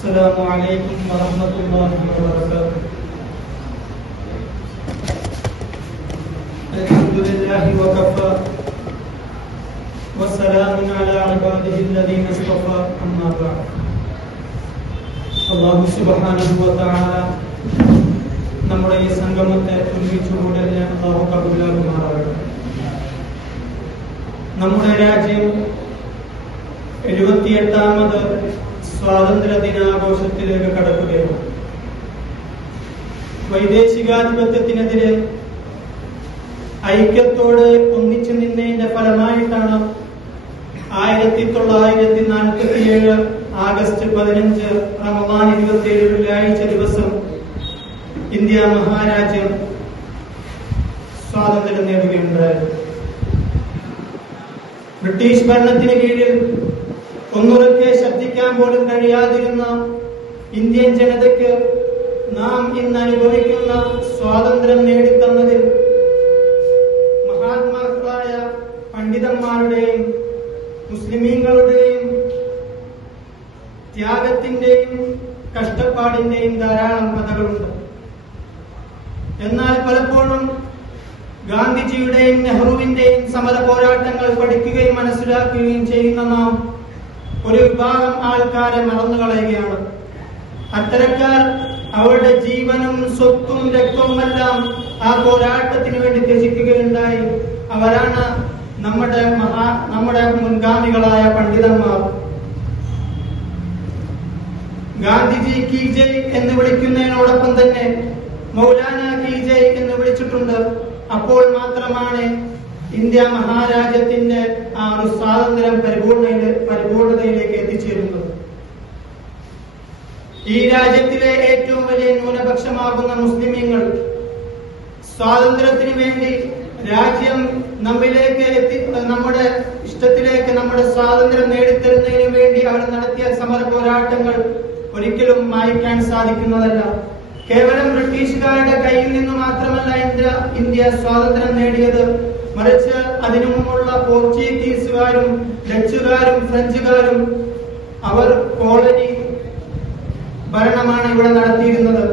السلام عليكم ورحمة الله وبركاته. الحمد لله وكفى والسلام على عباده الذين اصطفى أما بعد. അല്ലാഹു സുബ്ഹാനഹു വ തആല നമ്മുടെ ഈ സംഗമത്തെ ഒരുമിച്ചുകൂടലിനെ അല്ലാഹു കബൂലാക്കുമാറാകട്ടെ. നമ്മുടെ രാജ്യം 78ാമത് സ്വാതന്ത്ര്യ ദിനാഘോഷത്തിലേക്ക് കടക്കുകയാണ്. വൈദേശികാധിപത്യത്തിനെതിരെ ഐക്യത്തോടെ ഒന്നിച്ചു നിന്നതിന്റെ ഫലമായിട്ടാണ് 1947 ആഗസ്റ്റ് 15 റമദാൻ 27 വെള്ളിയാഴ്ച ദിവസം ഇന്ത്യ മഹാരാജ്യം സ്വാതന്ത്ര്യം നേടുകയുണ്ടായത്. ബ്രിട്ടീഷ് ഭരണത്തിന് കീഴിൽ ഒന്നുറക്കെ ശബ്ദിക്കാൻ പോലും കഴിയാതിരുന്ന ഇന്ത്യൻ ജനതയ്ക്ക് നാം ഇന്ന് അനുഭവിക്കുന്ന സ്വാതന്ത്ര്യം നേടിത്തന്നതിൽ മഹാത്മാക്കളായ പണ്ഡിതന്മാരുടെയും മുസ്ലിമീങ്ങളുടെയും ത്യാഗത്തിന്റെയും കഷ്ടപ്പാടിന്റെയും ധാരാളം കഥകളുണ്ട്. എന്നാൽ പലപ്പോഴും ഗാന്ധിജിയുടെയും നെഹ്റുവിന്റെയും സമര പോരാട്ടങ്ങൾ പഠിക്കുകയും മനസ്സിലാക്കുകയും ചെയ്യുന്ന നാം ഒരു വിഭാഗം ആൾക്കാരെ മറന്നുകളയുകയാണ്. അത്തരക്കാർ അവരുടെ ജീവനും സ്വത്തും രക്തവുമെല്ലാം ആ പോരാട്ടത്തിന് വേണ്ടി ത്യജിക്കുകയുണ്ടായി. അവരാണ് നമ്മുടെ മുൻഗാമികളായ പണ്ഡിതന്മാർ. ഗാന്ധിജി കീ ജയ് എന്ന് വിളിക്കുന്നതിനോടൊപ്പം തന്നെ മൗലാന കീ ജയ് എന്ന് വിളിച്ചിട്ടുണ്ട്. അപ്പോൾ മാത്രമാണ് ഇന്ത്യ മഹാരാജ്യത്തിന്റെ ആ ഒരു സ്വാതന്ത്ര്യം പരിപൂർണതയിലേക്ക് എത്തിച്ചേരുന്നത്. ഈ രാജ്യത്തിലെ ഏറ്റവും വലിയ ന്യൂനപക്ഷമാകുന്ന മുസ്ലിമീങ്ങൾ സ്വാതന്ത്ര്യത്തിന് വേണ്ടി രാജ്യം നമ്മുടെ ഇഷ്ടത്തിലേക്ക് നമ്മുടെ സ്വാതന്ത്ര്യം നേടിത്തരുന്നതിന് വേണ്ടി അവർ നടത്തിയ സമര പോരാട്ടങ്ങൾ ഒരിക്കലും മായ്ക്കാൻ സാധിക്കുന്നതല്ല. കേവലം ബ്രിട്ടീഷുകാരുടെ കയ്യിൽ നിന്ന് മാത്രമല്ല ഇന്ത്യ സ്വാതന്ത്ര്യം നേടിയത്, മറിച്ച് അതിനു മുമ്പുള്ള പോർച്ചുഗീസുകാരും ഡച്ചുകാരും ഫ്രഞ്ചുകാരും അവർ കോളനി ഭരണമാണ് ഇവിടെ നടത്തിയിരുന്നത്.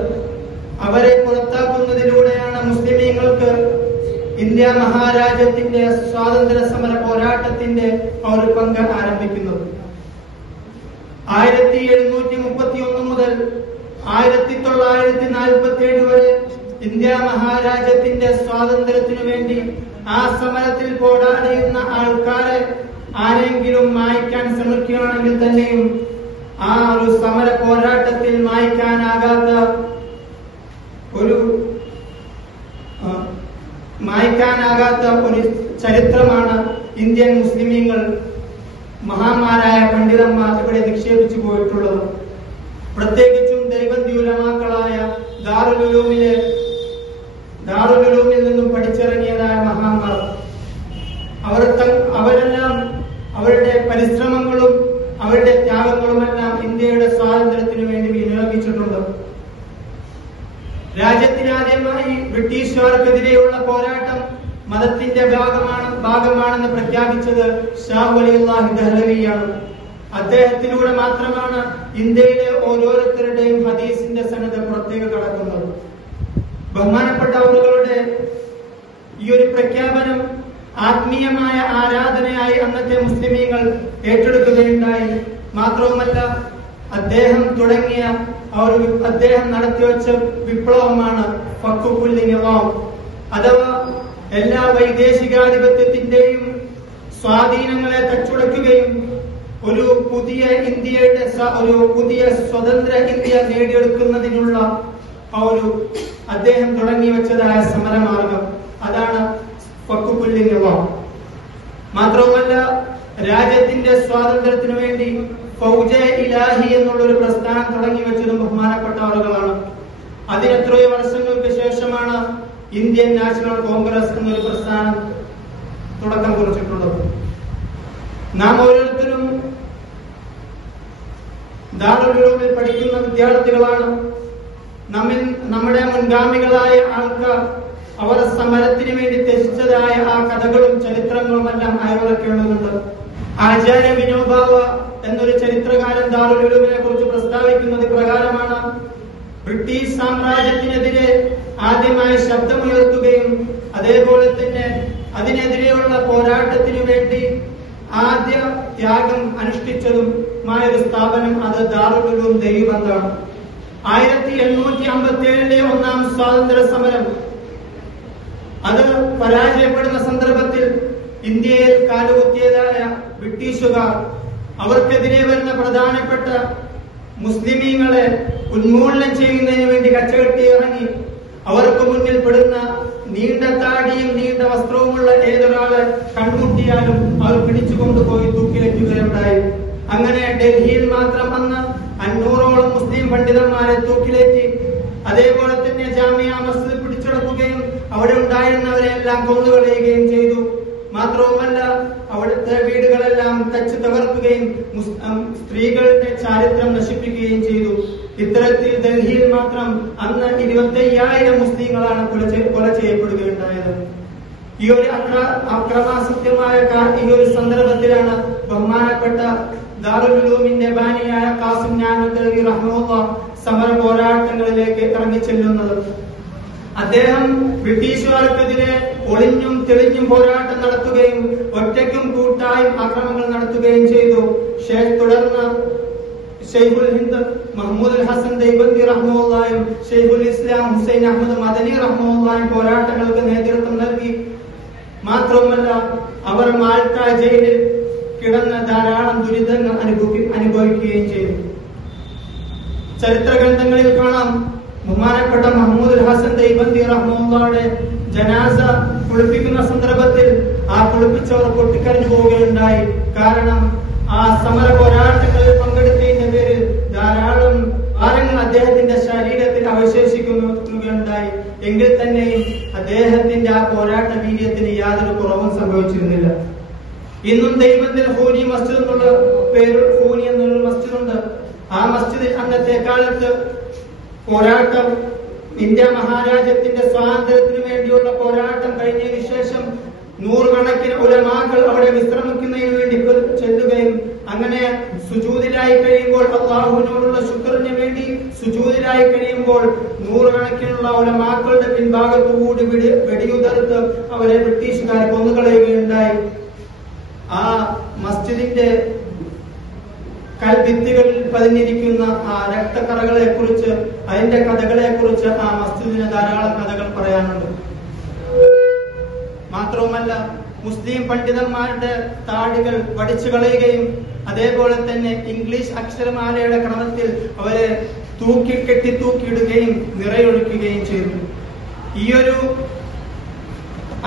അവരെ പുറത്താക്കുന്നതിലൂടെയാണ് മുസ്ലിമീങ്ങൾക്ക് ഇന്ത്യ മഹാരാജ്യത്തിന്റെ സ്വാതന്ത്ര്യ സമര പോരാട്ടത്തിന്റെ ഒരു പങ്ക് ആരംഭിക്കുന്നത്. 1731 മുതൽ 1947 വരെ ഇന്ത്യ മഹാരാജ്യത്തിന്റെ സ്വാതന്ത്ര്യത്തിനു വേണ്ടി ആ സമരത്തിൽ പോരാടിയിരുന്ന ആൾക്കാരെ ആരെങ്കിലും മായ്ക്കാൻ ശ്രമിക്കുകയാണെങ്കിൽ തന്നെയും ആ ഒരു സമര പോരാട്ടത്തിൽ മായ്ക്കാനാകാത്ത ഒരു ചരിത്രമാണ് ഇന്ത്യൻ മുസ്ലിമീങ്ങൾ മഹാന്മാരായ പണ്ഡിതന്മാർ ഇവിടെ നിക്ഷേപിച്ചു പോയിട്ടുള്ളത്. പ്രത്യേകിച്ചും ദൈവന്തി ഉലമാക്കളായ ദാറുൽ നിന്നും പഠിച്ചിറങ്ങിയതായ മഹാന്മാർ അവരെല്ലാം അവരുടെ പരിശ്രമങ്ങളും അവരുടെ ത്യാഗങ്ങളുമെല്ലാം ഇന്ത്യയുടെ സ്വാതന്ത്ര്യത്തിനു വേണ്ടി വിനിയോഗിച്ചിട്ടുണ്ട്. രാജ്യത്തിനാദ്യമായി ബ്രിട്ടീഷുകാർക്കെതിരെയുള്ള പോരാട്ടം മതത്തിന്റെ ഭാഗമാണെന്ന് പ്രഖ്യാപിച്ചത് ഷാ വലിയുല്ലാഹി ദഹ്ലവിയാണ്. അദ്ദേഹത്തിലൂടെ മാത്രമാണ് ഇന്ത്യയിലെ ഓരോരുത്തരുടെയും ഹദീസിന്റെ സനദ് പുറത്തേക്ക് കടക്കുന്നത്. ബഹുമാനപ്പെട്ട അവരുടെ ഈ ഒരു പ്രഖ്യാപനം ആത്മീയമായ ആരാധനയായി അന്നത്തെ മുസ്ലിമീങ്ങൾ ഏറ്റെടുക്കുകയുണ്ടായി. മാത്രവുമല്ല, അദ്ദേഹം നടത്തിവെച്ച വിപ്ലവമാണ് ഫക്കുൽ നിവാം, അഥവാ എല്ലാ വൈദേശികാധിപത്യത്തിന്റെയും സ്വാധീനങ്ങളെ തച്ചുടക്കുകയും ഒരു പുതിയ സ്വതന്ത്ര ഇന്ത്യ നേടിയെടുക്കുന്നതിനുള്ള അദ്ദേഹം തുടങ്ങി വെച്ചതായ സമരമാർഗം, അതാണ് ഫക്കുൽ നിവാം. മാത്രവുമല്ല, രാജ്യത്തിന്റെ സ്വാതന്ത്ര്യത്തിനു വേണ്ടി ഫൗജെ ഇലാഹി എന്നുള്ളൊരു പ്രസ്ഥാനം തുടങ്ങി വെച്ചതും ബഹുമാനപ്പെട്ട ആളുകളാണ്. അതിനെത്രയോ വർഷങ്ങൾക്ക് ശേഷമാണ് ഇന്ത്യൻ നാഷണൽ കോൺഗ്രസ് എന്നൊരു പ്രസ്ഥാനം തുടക്കം കുറിച്ചിട്ടുള്ളത്. നാം ഓരോരുത്തരും ദാറുൽ ഉലൂമിൽ പഠിക്കുന്ന വിദ്യാർത്ഥികളാണ്. നമ്മുടെ മുൻഗാമികളായ ആൾക്കാർ അവർ സമരത്തിന് വേണ്ടി ത്യജിച്ചതായ ആ കഥകളും ചരിത്രങ്ങളുമെല്ലാം അയവിറക്കേണ്ടതുണ്ട്. ആചാര്യ വിനോബാവ എന്നൊരു ചരിത്രകാരൻ ദാറുൽ ഉലൂമിനെ കുറിച്ച് പ്രസ്താവിക്കുന്നത് പ്രകാരമാണ്: ബ്രിട്ടീഷ് സാമ്രാജ്യത്തിനെതിരെ ആദ്യമായി ശബ്ദമുയർത്തുകയും അതേപോലെ തന്നെ അതിനെതിരെയുള്ള പോരാട്ടത്തിനു വേണ്ടി ആദ്യ ത്യാഗം അനുഷ്ഠിച്ചതുമായ ഒരു സ്ഥാപനം അത് ദാറുൽ ഉലൂം ദേവബന്ദാണ്. 1857 ഒന്നാം സ്വാതന്ത്ര്യ സമരം അത് പരാജയപ്പെടുന്ന സന്ദർഭത്തിൽ ഇന്ത്യയിൽ കാലുകുത്തിയതായ ബ്രിട്ടീഷുകാർ അവർക്കെതിരെ വരുന്ന പ്രധാനപ്പെട്ട മുസ്ലിമീങ്ങളെ ഉന്മൂലനം ചെയ്യുന്നതിന് വേണ്ടി കച്ചകെട്ടി ഇറങ്ങി അവർക്ക് മുന്നിൽ പെടുന്ന നീണ്ട താടിയും നീണ്ട വസ്ത്രവുമുള്ള ഏതൊരാളെ കണ്ടുമുട്ടിയാലും അവർ പിടിച്ചുകൊണ്ടുപോയി തൂക്കിലേറ്റുകയുണ്ടായി. അങ്ങനെ ഡൽഹിയിൽ മാത്രം അന്ന് 500ഓളം മുസ്ലിം പണ്ഡിതന്മാരെ തൂക്കിലേറ്റി. അതേപോലെ തന്നെ ജാമിയ മസ്ജിദ് പിടിച്ചെടുക്കുകയും അവിടെ ഉണ്ടായിരുന്നവരെ എല്ലാം കൊന്നുകളയുകയും ചെയ്തു. മാത്രവുമല്ല, അവിടുത്തെ വീടുകളെല്ലാം തച്ച് തകർക്കുകയും സ്ത്രീകളുടെ ചാരിത്രം നശിപ്പിക്കുകയും ചെയ്തു. ഇത്തരത്തിൽ ഡൽഹിയിൽ മാത്രം അന്ന് 25,000 മുസ്ലിങ്ങളാണ് കൊല ചെയ്യപ്പെടുകയുണ്ടായത്. ഈ ഒരു അക്രമാസക്തമായ ഈ ഒരു സന്ദർഭത്തിലാണ് ബഹുമാനപ്പെട്ട ദാറുൽ ഉലൂമിന്റെ ബാനിയായ ഖാസിം നാനൂത്തലവി റഹ്മത്തുള്ളാഹി സമര പോരാട്ടങ്ങളിലേക്ക് ഇറങ്ങിച്ചെല്ലുന്നത്. അദ്ദേഹം ബ്രിട്ടീഷുകാർക്കെതിരെ ഒളിഞ്ഞും തെളിഞ്ഞും പോരാട്ടം നടത്തുകയും ഒറ്റയ്ക്കും കൂട്ടായും ആക്രമണങ്ങൾ നടത്തുകയും ചെയ്തു. തുടർന്ന് ഷെയ്ഖുൽ ഹിന്ദ് മഹ്മൂദ് ഹസൻ ദൈബന്ദി റഹ്മത്തുള്ളാഹിയും ഷെയ്ഖുൽ ഇസ്ലാം ഹുസൈൻ അഹമ്മദ് മദനി റഹ്മത്തുള്ളാഹിയും പോരാട്ടങ്ങൾക്ക് നേതൃത്വം നൽകി. മാത്രവുമല്ല, അവർ മാൾട്ട ജയിലിൽ കിടന്ന് ധാരാളം ദുരിതങ്ങൾ അനുഭവിക്കുകയും ചെയ്തു. ചരിത്ര ഗ്രന്ഥങ്ങളിൽ കാണാം, ബഹുമാനപ്പെട്ട മഹ്മൂദ് ഹസൻ ദൈബന്ദി റഹ്മത്തുള്ളാഹിയുടെ ജനാസ കുളിപ്പിക്കുന്ന സന്ദർഭത്തിൽ ആ കുളിപ്പിച്ചവർ പൊട്ടിക്കരഞ്ഞു പോവുകയുണ്ടായി. കാരണം ആ സമര പോരാട്ടങ്ങളിൽ പങ്കെടുത്തതിന്റെ പേരിൽ ധാരാളം ഭാരങ്ങൾ അദ്ദേഹത്തിന്റെ ശരീരത്തിൽ അവശേഷിക്കുകയുണ്ടായി. എങ്കിൽ തന്നെയും അദ്ദേഹത്തിന്റെ ആ പോരാട്ട വീര്യത്തിന് യാതൊരു കുറവും സംഭവിച്ചിരുന്നില്ല. ഇന്നും ദൈവത്തിൽ ഹൂനി മസ്ജിദ് എന്നുള്ള പേര്, ഹൂനി എന്നുള്ള മസ്ജിദുണ്ട്. ആ മസ്ജിദിൽ അന്നത്തെ കാലത്ത് പോരാട്ടം, ഇന്ത്യ മഹാരാജ്യത്തിന്റെ സ്വാതന്ത്ര്യത്തിനു വേണ്ടിയുള്ള പോരാട്ടം കഴിഞ്ഞതിന് ശേഷം നൂറുകണക്കിന് ഉലമാക്കൾ അവിടെ വിശ്രമിക്കുന്നതിന് വേണ്ടി ചെല്ലുകയും അങ്ങനെ സുജൂദിലായി കഴിയുമ്പോൾ അല്ലാഹുവിനോടുള്ള ശുക്റിന് വേണ്ടി സുജൂദിലായി കഴിയുമ്പോൾ നൂറുകണക്കിനുള്ള ഉലമാക്കളുടെ പിൻഭാഗത്തുകൂടി വെടിയുതിർത്ത് അവരെ ബ്രിട്ടീഷുകാർ കൊന്നുകളയുകയുണ്ടായി. ആ മസ്ജിദിന്റെ കൽഭിത്തികളിൽ പതിഞ്ഞിരിക്കുന്ന ആ രക്തക്കറകളെ കുറിച്ച്, അതിന്റെ കഥകളെ കുറിച്ച് ആ മസ്ജിദിന് ധാരാളം കഥകൾ പറയാനുണ്ട്. മാത്രവുമല്ല, മുസ്ലിം പണ്ഡിതന്മാരുടെ താടികൾ വടിച്ചു കളയുകയും അതേപോലെ തന്നെ ഇംഗ്ലീഷ് അക്ഷരമാലയുടെ ക്രമത്തിൽ അവരെ തൂക്കിയിടുകയും നിറയൊഴിക്കുകയും ചെയ്തു. ഈയൊരു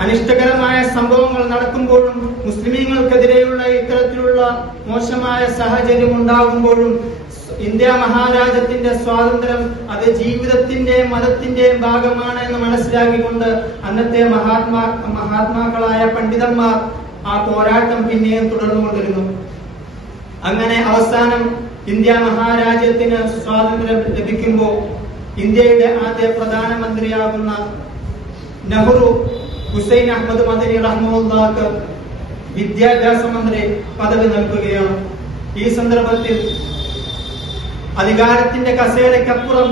അനിഷ്ടകരമായ സംഭവങ്ങൾ നടക്കുമ്പോഴും മുസ്ലിമീങ്ങൾക്കെതിരെയുള്ള ഇത്തരത്തിലുള്ള മോശമായ സാഹചര്യം ഉണ്ടാകുമ്പോഴും ഇന്ത്യ മഹാരാജ്യത്തിന്റെ സ്വാതന്ത്ര്യം അത് ജീവിതത്തിന്റെയും മതത്തിന്റെയും ഭാഗമാണ് എന്ന് മനസ്സിലാക്കിക്കൊണ്ട് അന്നത്തെ മഹാത്മാക്കളായ പണ്ഡിതന്മാർ ആ പോരാട്ടം പിന്നെയും തുടർന്നുകൊണ്ടിരുന്നു. അങ്ങനെ അവസാനം ഇന്ത്യ മഹാരാജ്യത്തിന് സ്വാതന്ത്ര്യം ലഭിക്കുമ്പോൾ ഇന്ത്യയുടെ ആദ്യ പ്രധാനമന്ത്രിയാകുന്ന നെഹ്റു ഹുസൈൻ അഹമ്മദ് മദനി റഹ്മത്തുള്ളാഹിക്ക് വിദ്യാഭ്യാസ മന്ത്രി പദവി നൽകുകയാണ്. ഈ സന്ദർഭത്തിൽ അധികാരത്തിന്റെ കസേരയ്ക്കപ്പുറം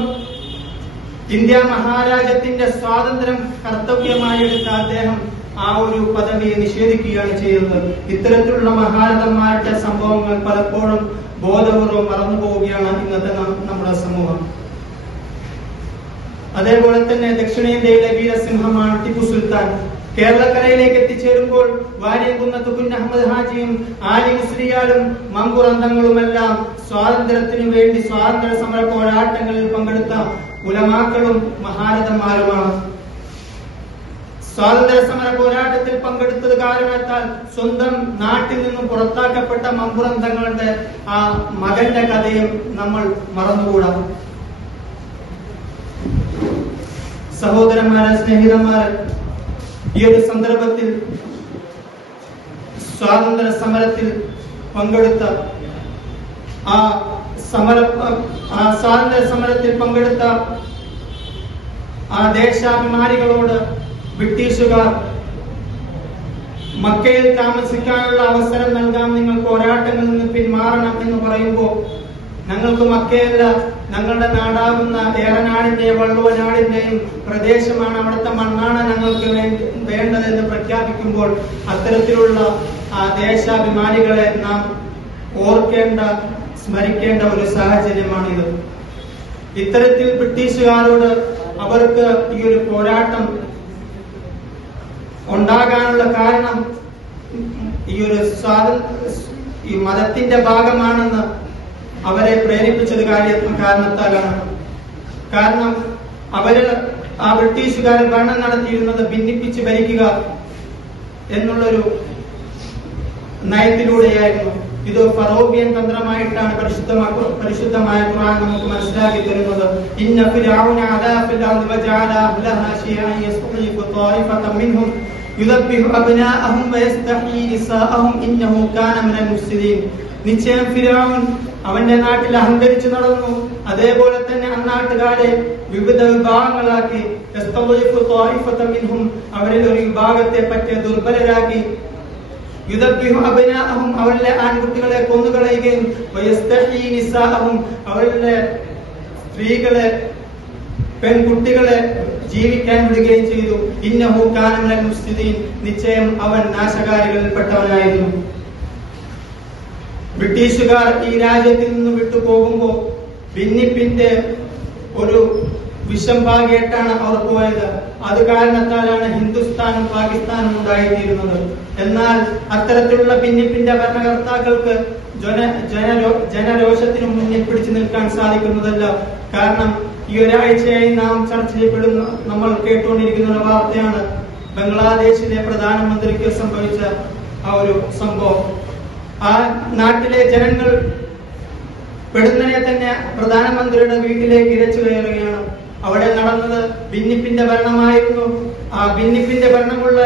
ഇന്ത്യ മഹാരാജ്യത്തിന്റെ സ്വാതന്ത്ര്യം കർത്തവ്യമായി എടുത്ത അദ്ദേഹം ആ ഒരു പദവിയെ നിഷേധിക്കുകയാണ് ചെയ്യുന്നത്. ഇത്തരത്തിലുള്ള മഹാരഥന്മാരുടെ സംഭവങ്ങൾ പലപ്പോഴും ബോധപൂർവം മറന്നുപോവുകയാണ് ഇന്നത്തെ നമ്മുടെ സമൂഹം. അതേപോലെ തന്നെ ദക്ഷിണേന്ത്യയിലെ വീരസിംഹമാണ് ടിപ്പു സുൽത്താൻ. കേരളക്കരയിലേക്ക് എത്തിച്ചേരുമ്പോൾ വാര്യംകുന്നത്ത് കുഞ്ഞഹമ്മദ് ഹാജിയും ആലി മുസ്ലിയാലും മമ്പുറന്തങ്ങളുമെല്ലാം സ്വാതന്ത്ര്യത്തിനു വേണ്ടി സ്വാതന്ത്ര്യ സമര പോരാട്ടങ്ങളിൽ പങ്കെടുത്ത ഉലമാക്കളും മഹാരഥന്മാരുമാണ്. സ്വാതന്ത്ര്യ സമര പോരാട്ടത്തിൽ പങ്കെടുത്തത് കാരണത്താൽ സ്വന്തം നാട്ടിൽ നിന്നും പുറത്താക്കപ്പെട്ട മമ്പുറന്തങ്ങളുടെ ആ മകന്റെ കഥയും നമ്മൾ മറന്നുകൂടാ. സഹോദരന്മാരെ, സ്നേഹിതന്മാരെ, ഈ ഒരു സന്ദർഭത്തിൽ സ്വാതന്ത്ര്യ സമരത്തിൽ പങ്കെടുത്ത സ്വാതന്ത്ര്യ സമരത്തിൽ പങ്കെടുത്ത ആ ദേശാഭിമാനികളോട് ബ്രിട്ടീഷുകാർ മക്കയിൽ താമസിക്കാനുള്ള അവസരം നൽകാം, നിങ്ങൾ പോരാട്ടങ്ങളിൽ നിന്ന് പിന്മാറണം എന്ന് പറയുമ്പോൾ ഞങ്ങൾക്ക് മക്കയല്ല, ഞങ്ങളുടെ നാടാകുന്ന ഏറനാടിന്റെയും വള്ളുവനാടിന്റെയും പ്രദേശമാണ്, അവിടുത്തെ മണ്ണാണ് ഞങ്ങൾക്ക് വേണ്ടതെന്ന് പ്രഖ്യാപിക്കുമ്പോൾ അത്തരത്തിലുള്ള ആ ദേശാഭിമാനികളെ നാം ഓർക്കേണ്ട, സ്മരിക്കേണ്ട ഒരു സാഹചര്യമാണിത്. ഇത്തരത്തിൽ ബ്രിട്ടീഷുകാരോട് അവർക്ക് ഈ ഒരു പോരാട്ടം ഉണ്ടാകാനുള്ള കാരണം ഈ മതത്തിന്റെ ഭാഗമാണെന്ന് അവരെ പ്രേരിപ്പിച്ചത് കാരണത്താലാണ്. കാരണം ആ ബ്രിട്ടീഷുകാർ ഭരണം നടത്തിയിരുന്നത് ഭിന്നിപ്പിച്ച് ഭരിക്കുക എന്നുള്ളൊരു നയത്തിലൂടെയായിരുന്നു. ഇത് ഫറോവിയൻ തന്ത്രമായിട്ടാണ് പരിശുദ്ധമായ ഖുർആൻ നമുക്ക് മനസ്സിലാക്കി തരുന്നത്. ഇന്ന ഫിർഔന അലാ ഫിൽ അർദി വജഅല അഹ്ലഹാ ശിയഅൻ യസ്തഖിഫു ത്വായിഫതൻ മിൻഹും യുദബ്ബിഹു അബ്നാഅഹും വയസ്തഹ്യി നിസാഅഹും ഇന്നഹു കാന മിനൽ മുഫ്സിദീൻ. നിശ്ചയം ഫിർഔൻ അവന്റെ നാട്ടിൽ അഹങ്കരിച്ചു നടന്നു. അതേപോലെ തന്നെ അന്നാട്ടുകാരെ വിവിധ വിഭാഗങ്ങളാക്കി, യസ്തഖിഫു ത്വായിഫതൻ മിൻഹും അവരിൽ ഒരു വിഭാഗത്തെ പറ്റി ദുർബലരാക്കി, യുദബ്ബിഹു അബ്നാഅഹും അവരുടെ ആൺകുട്ടികളെ കൊന്നുകളയുകയും, വയസ്തഹ്യി നിസാഅഹും അവരുടെ സ്ത്രീകളെ പെൺകുട്ടികളെ ജീവിക്കാൻ വിടുകയും ചെയ്തു. ഇന്നഹു കാന മിനൽ മുഫ്സിദീൻ, നിശ്ചയം അവൻ നാശകാരികളിൽപ്പെട്ടവനായിരുന്നു. ബ്രിട്ടീഷുകാർ ഈ രാജ്യത്തിൽ നിന്ന് വിട്ടുപോകുമ്പോൾ ഭിന്നിപ്പിന്റെ ഒരു വിഷം പാകിയിട്ടാണ് അവർ പോയത്. അത് കാരണത്താലാണ് ഹിന്ദുസ്ഥാനും പാകിസ്ഥാനും ഉണ്ടായിത്തീരുന്നത്. എന്നാൽ അത്തരത്തിലുള്ള ഭിന്നിപ്പിന്റെ ഭരണകർത്താക്കൾക്ക് ജനരോഷത്തിന് മുന്നിൽ പിടിച്ചു നിൽക്കാൻ സാധിക്കുന്നതല്ല. കാരണം ഈ ഒരാഴ്ചയായി നാം ചർച്ച ചെയ്യപ്പെടുന്ന, നമ്മൾ കേട്ടുകൊണ്ടിരിക്കുന്ന ഒരു വാർത്തയാണ് ബംഗ്ലാദേശിലെ പ്രധാനമന്ത്രിക്ക് സംഭവിച്ച ആ ഒരു സംഭവം. ആ നാട്ടിലെ ജനങ്ങൾ പെടുന്നതിനെ തന്നെ പ്രധാനമന്ത്രിയുടെ വീട്ടിലേക്ക് ഇരച്ചു കയറുകയാണ്. അവിടെ നടന്നത് ഭിന്നിപ്പിന്റെ ഭരണമായിരുന്നു. ആ ഭിന്നിപ്പിന്റെ ഭരണമുള്ള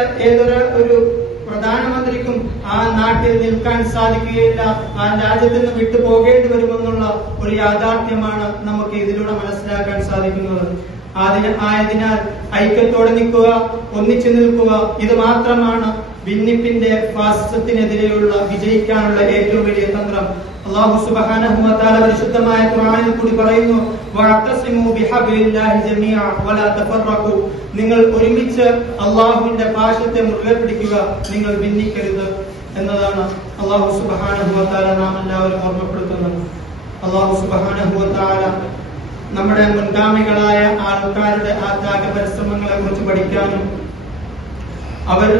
ഒരു പ്രധാനമന്ത്രിക്കും ആ നാട്ടിൽ നിൽക്കാൻ സാധിക്കുകയില്ല, ആ രാജ്യത്ത് നിന്ന് വിട്ടുപോകേണ്ടി വരുമെന്നുള്ള ഒരു യാഥാർത്ഥ്യമാണ് നമുക്ക് ഇതിലൂടെ മനസ്സിലാക്കാൻ സാധിക്കുന്നത്. ആയതിനാൽ ഐക്യത്തോടെ നിൽക്കുക, ഒന്നിച്ചു നിൽക്കുക, ഇത് മാത്രമാണ് ഭിന്നിപ്പിന്റെ ഫാസിസത്തിനെതിരെയുള്ള വിജയിക്കാനുള്ള ഏറ്റവും വലിയ തന്ത്രം. അല്ലാഹു സുബ്ഹാനഹു വ തആല പരിശുദ്ധമായ ഖുർആനിൽ കൂടി പറയുന്നു, വഅതസിമു ബിഹബ്ലില്ലാഹി ജമീഅ വലാ തഫറഖു, നിങ്ങൾ ഒരുമിച്ച് അല്ലാഹുവിന്റെ പാശത്തെ മുറുകെ പിടിക്കുക, നിങ്ങൾ ഭിന്നിക്കരുത് എന്നതാണ് അല്ലാഹു സുബ്ഹാനഹു വ തആല നാം എല്ലാവരും ഓർമ്മപ്പെടുത്തുന്നത്. അല്ലാഹു സുബ്ഹാനഹു വ തആല നമ്മുടെ മുൻഗാമികളായ ആൾക്കാരുടെ ആ ത്യാഗപരിശ്രമങ്ങളെ കുറിച്ച് പഠിക്കാനും അവർ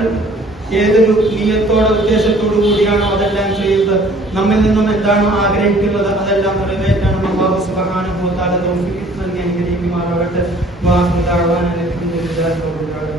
ഏതൊരു നീയത്തോടെ ഉദ്ദേശത്തോടു കൂടിയാണോ അതെല്ലാം ചെയ്യുന്നത്, നമ്മിൽ നിന്നും എന്താണോ ആഗ്രഹിക്കുന്നത് അതെല്ലാം നിറവേറ്റാനും അല്ലാഹു സുബ്ഹാനഹു വ തആല തൗഫീഖ് നൽകി അനുഗ്രഹിക്കുമാറാകട്ടെ. വാഹു ദഅവാന അൽഹംദുലില്ലാഹി റബ്ബിൽ ആലമീൻ.